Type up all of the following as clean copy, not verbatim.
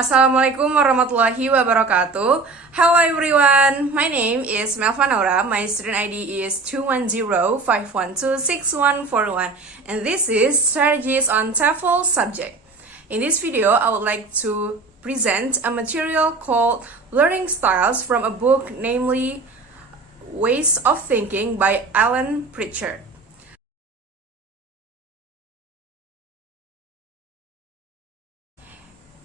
Assalamualaikum warahmatullahi wabarakatuh. Hello everyone, my name is Melva Naura. My student ID is 210-512-6141 and this is Strategies on TEFL subject. In this video, I would like to present a material called Learning Styles from a book namely Ways of Thinking by Alan Pritchard.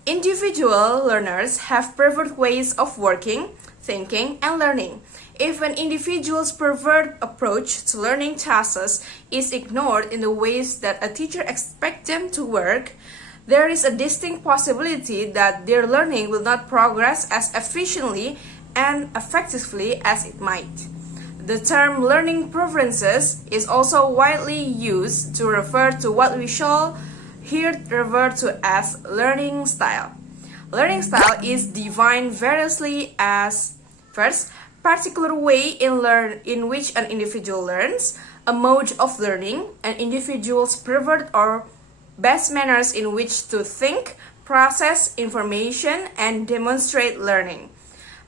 Individual learners have preferred ways of working, thinking, and learning. If an individual's preferred approach to learning tasks is ignored in the ways that a teacher expects them to work, there is a distinct possibility that their learning will not progress as efficiently and effectively as it might. The term learning preferences is also widely used to refer to what we shall here referred to as learning style. Learning style is defined variously as first, particular way in which an individual learns, a mode of learning, an individual's preferred or best manners in which to think, process information, and demonstrate learning.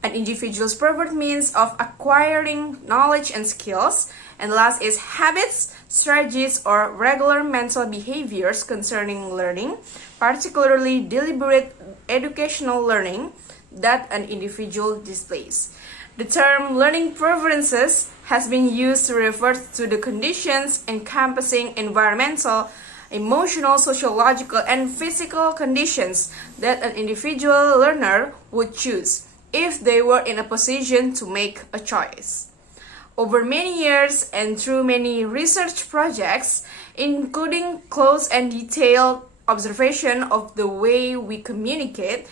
An individual's preferred means of acquiring knowledge and skills, and last is habits, strategies, or regular mental behaviors concerning learning, particularly deliberate educational learning that an individual displays. The term learning preferences has been used to refer to the conditions encompassing environmental, emotional, sociological, and physical conditions that an individual learner would choose if they were in a position to make a choice. Over many years and through many research projects, including close and detailed observation of the way we communicate,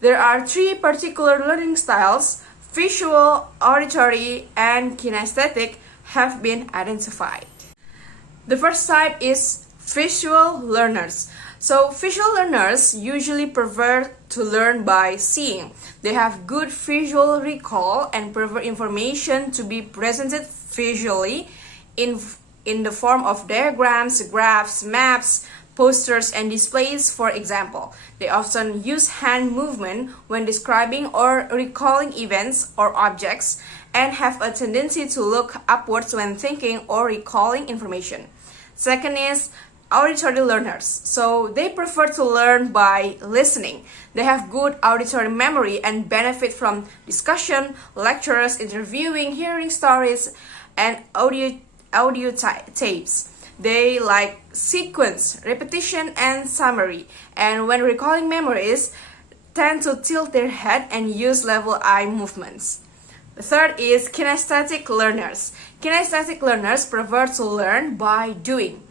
there are three particular learning styles: visual, auditory, and kinesthetic have been identified. The first type is visual learners. So visual learners usually prefer to learn by seeing. They have good visual recall and prefer information to be presented visually in the form of diagrams, graphs, maps, posters, and displays, for example. They often use hand movement when describing or recalling events or objects and have a tendency to look upwards when thinking or recalling information. Second is auditory learners. So they prefer to learn by listening. They have good auditory memory and benefit from discussion, lectures, interviewing, hearing stories, and audio tapes. They like sequence, repetition, and summary. And when recalling memories, tend to tilt their head and use level eye movements. The third is kinesthetic learners. Kinesthetic learners prefer to learn by doing.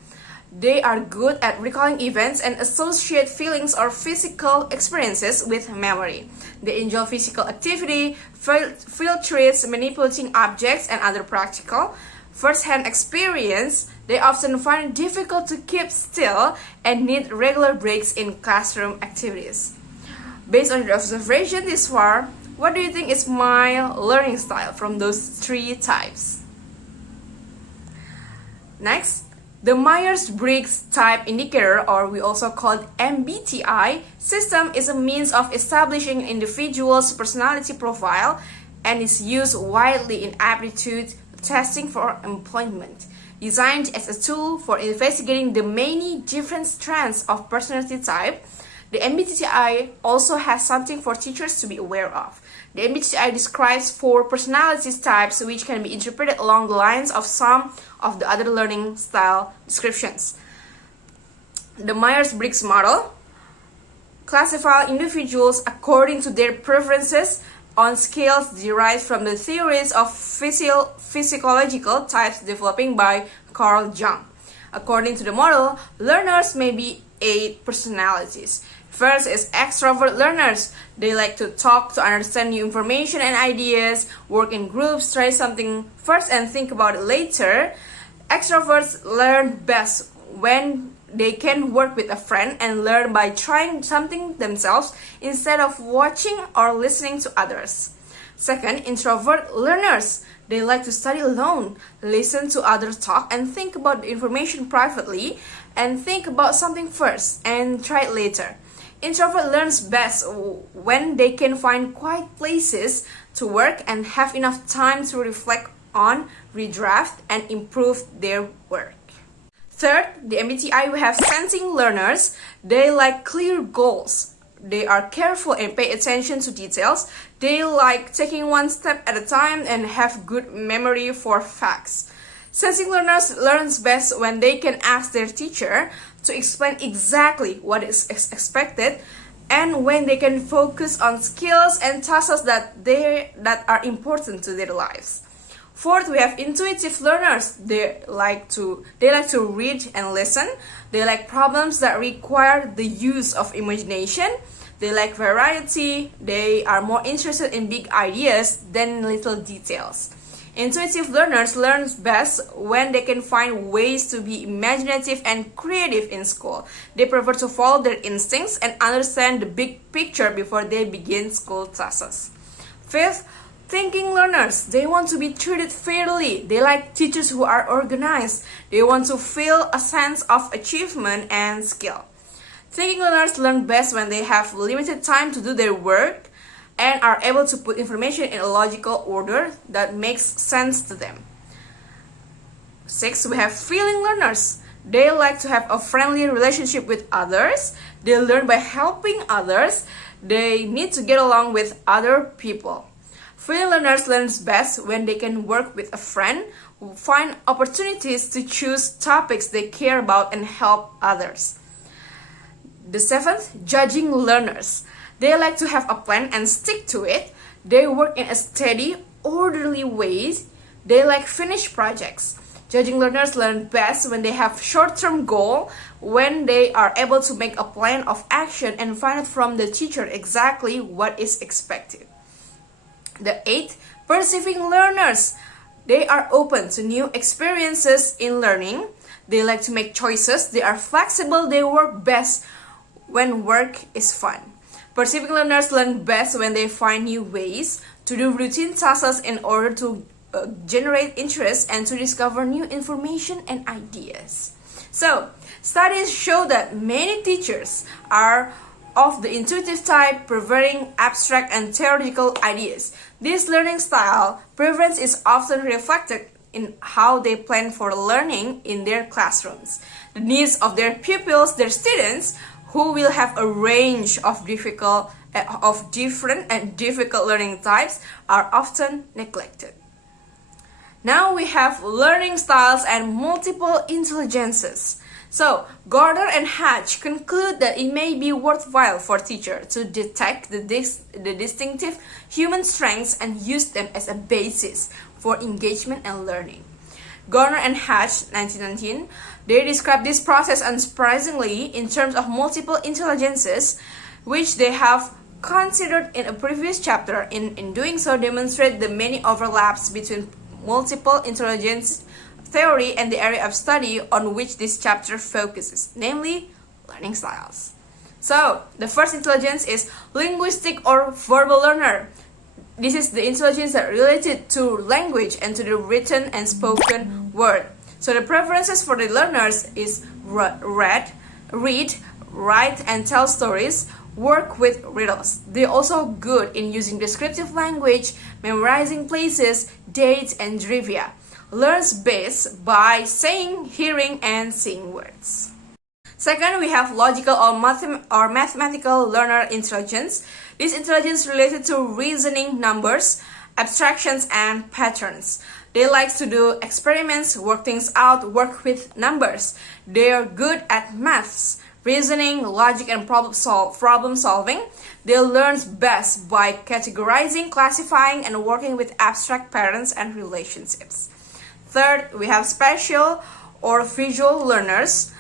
They are good at recalling events and associate feelings or physical experiences with memory. They enjoy physical activity, field trips, manipulating objects, and other practical, first-hand experience. They often find it difficult to keep still and need regular breaks in classroom activities. Based on your observation this far, what do you think is my learning style from those three types? Next, the Myers-Briggs Type Indicator, or we also call it MBTI, system is a means of establishing an individual's personality profile and is used widely in aptitude testing for employment. Designed as a tool for investigating the many different strands of personality type, the MBTI also has something for teachers to be aware of. The MBTI describes 4 personality types which can be interpreted along the lines of some of the other learning style descriptions. The Myers-Briggs model classifies individuals according to their preferences on scales derived from the theories of physiological types developed by Carl Jung. According to the model, learners may be 8 personalities. First is extrovert learners. They like to talk, to understand new information and ideas, work in groups, try something first and think about it later. Extroverts learn best when they can work with a friend and learn by trying something themselves instead of watching or listening to others. Second, introvert learners. They like to study alone, listen to others talk, and think about the information privately, and think about something first and try it later. Introvert learns best when they can find quiet places to work and have enough time to reflect on, redraft, and improve their work. Third, the MBTI, we have sensing learners. They like clear goals. They are careful and pay attention to details. They like taking one step at a time and have good memory for facts. Sensing learners learns best when they can ask their teacher to explain exactly what is expected, and when they can focus on skills and tasks that are important to their lives. Fourth, we have intuitive learners. They like to read and listen. They like problems that require the use of imagination. They like variety. They are more interested in big ideas than little details. Intuitive learners learn best when they can find ways to be imaginative and creative in school. They prefer to follow their instincts and understand the big picture before they begin school tasks. Fifth, thinking learners. They want to be treated fairly. They like teachers who are organized. They want to feel a sense of achievement and skill. Thinking learners learn best when they have limited time to do their work and are able to put information in a logical order that makes sense to them. 6, we have feeling learners. They like to have a friendly relationship with others. They learn by helping others. They need to get along with other people. Feeling learners learn best when they can work with a friend, find opportunities to choose topics they care about, and help others. The 7th, judging learners. They like to have a plan and stick to it. They work in a steady, orderly way. They like finished projects. Judging learners learn best when they have short-term goal, when they are able to make a plan of action and find out from the teacher exactly what is expected. The 8th, perceiving learners. They are open to new experiences in learning. They like to make choices. They are flexible. They work best when work is fun. Perceiving learners learn best when they find new ways to do routine tasks in order to generate interest and to discover new information and ideas. So, studies show that many teachers are of the intuitive type, preferring abstract and theoretical ideas. This learning style preference is often reflected in how they plan for learning in their classrooms. The needs of their pupils, their students, who will have a range of different and difficult learning types, are often neglected. Now we have learning styles and multiple intelligences. So, Gardner and Hatch conclude that it may be worthwhile for teachers to detect the distinctive human strengths and use them as a basis for engagement and learning. Gardner and Hatch, 1919, they describe this process unsurprisingly in terms of multiple intelligences, which they have considered in a previous chapter. In doing so, demonstrate the many overlaps between multiple intelligence theory and the area of study on which this chapter focuses, namely learning styles. So, the first intelligence is linguistic or verbal learner. This is the intelligence that related to language and to the written and spoken word. So the preferences for the learners is read, write and tell stories, work with riddles. They're also good in using descriptive language, memorizing places, dates, and trivia. Learns best by saying, hearing, and seeing words. Second, we have logical or mathematical learner intelligence. This intelligence related to reasoning, numbers, abstractions, and patterns. They like to do experiments, work things out, work with numbers. They are good at maths, reasoning, logic, and problem solving. They learn best by categorizing, classifying, and working with abstract patterns and relationships. Third, we have spatial or visual learners,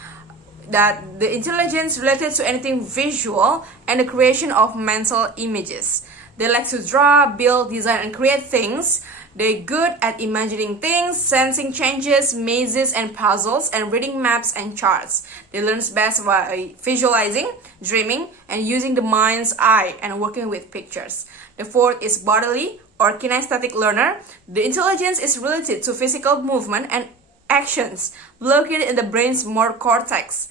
that the intelligence related to anything visual and the creation of mental images. They like to draw, build, design, and create things. They're good at imagining things, sensing changes, mazes, and puzzles, and reading maps and charts. They learn best by visualizing, dreaming, and using the mind's eye and working with pictures. The fourth is bodily or kinesthetic learner. The intelligence is related to physical movement and actions located in the brain's motor cortex.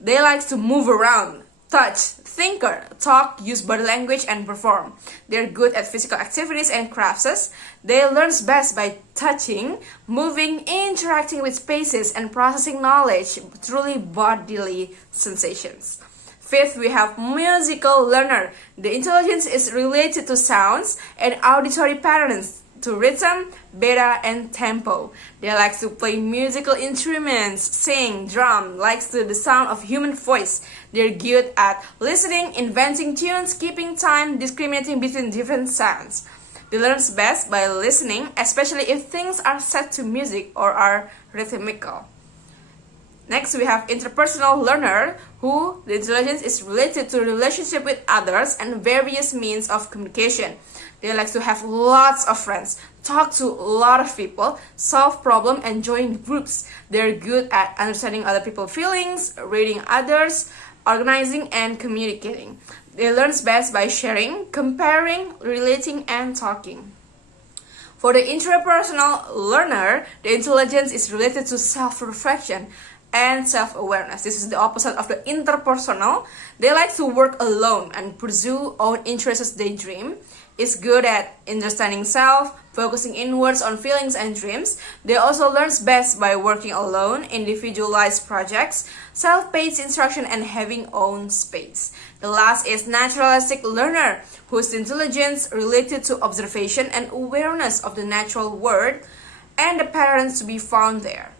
They like to move around, touch, thinker, talk, use body language, and perform. They're good at physical activities and crafts. They learn best by touching, moving, interacting with spaces, and processing knowledge through bodily sensations. Fifth, we have musical learner. The intelligence is related to sounds and auditory patterns, to rhythm, beta, and tempo. They like to play musical instruments, sing, drum, likes to the sound of human voice. They're good at listening, inventing tunes, keeping time, discriminating between different sounds. They learn best by listening, especially if things are set to music or are rhythmical. Next, we have interpersonal learner, who the intelligence is related to relationship with others and various means of communication. They like to have lots of friends, talk to a lot of people, solve problems, and join groups. They're good at understanding other people's feelings, reading others, organizing, and communicating. They learn best by sharing, comparing, relating, and talking. For the intrapersonal learner, the intelligence is related to self-reflection and self-awareness. This is the opposite of the interpersonal. They like to work alone and pursue own interests they dream. Is good at understanding self, focusing inwards on feelings and dreams. They also learn best by working alone, individualized projects, self-paced instruction, and having own space. The last is naturalistic learner, whose intelligence related to observation and awareness of the natural world and the patterns to be found there.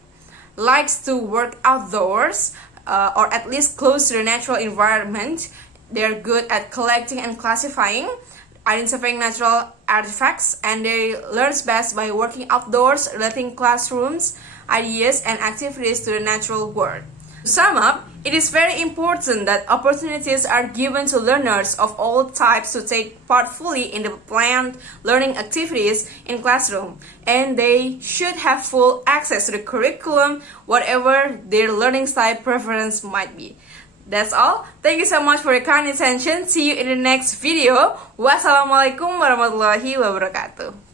Likes to work outdoors or at least close to the natural environment. They're good at collecting and classifying, identifying natural artifacts, and they learn best by working outdoors, relating classrooms, ideas, and activities to the natural world. To sum up, it is very important that opportunities are given to learners of all types to take part fully in the planned learning activities in classroom, and they should have full access to the curriculum, whatever their learning style preference might be. That's all. Thank you so much for your kind attention. See you in the next video. Wassalamualaikum warahmatullahi wabarakatuh.